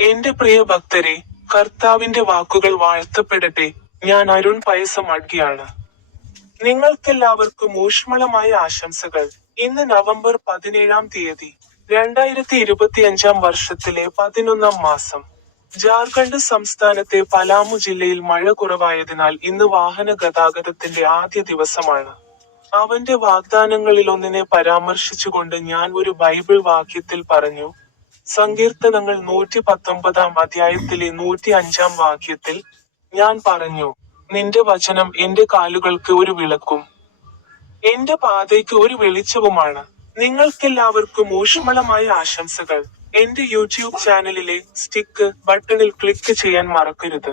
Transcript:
എന്റെ പ്രിയ ഭക്തരെ കർത്താവിന്റെ വാക്കുകൾ വാഴ്ത്തപ്പെടട്ടെ. ഞാൻ അരുൺ പയസം അഡ്കിയാണ് നിങ്ങൾക്കെല്ലാവർക്കും ഊഷ്മളമായ ആശംസകൾ. ഇന്ന് നവംബർ പതിനേഴാം തീയതി രണ്ടായിരത്തി ഇരുപത്തിയഞ്ചാം വർഷത്തിലെ പതിനൊന്നാം മാസം. ജാർഖണ്ഡ് സംസ്ഥാനത്തെ പലാമു ജില്ലയിൽ മഴ കുറവായതിനാൽ ഇന്ന് വാഹന ഗതാഗതത്തിന്റെ ആദ്യ ദിവസമാണ്. അവന്റെ വാഗ്ദാനങ്ങളിലൊന്നിനെ പരാമർശിച്ചുകൊണ്ട് ഞാൻ ഒരു ബൈബിൾ വാക്യത്തിൽ പറഞ്ഞു സങ്കീർത്തനങ്ങൾ നൂറ്റി പത്തൊമ്പതാം അധ്യായത്തിലെ നൂറ്റി അഞ്ചാം വാക്യത്തിൽ ഞാൻ പറഞ്ഞു നിന്റെ വചനം എന്റെ കാലുകൾക്ക് ഒരു വിളക്കും. എന്റെ പാതയ്ക്ക് ഒരു വെളിച്ചവുമാണ്. നിങ്ങൾക്കെല്ലാവർക്കും ഊഷ്മളമായ ആശംസകൾ. എന്റെ യൂട്യൂബ് ചാനലിലെ സ്റ്റിക്ക് ബട്ടണിൽ ക്ലിക്ക് ചെയ്യാൻ മറക്കരുത്.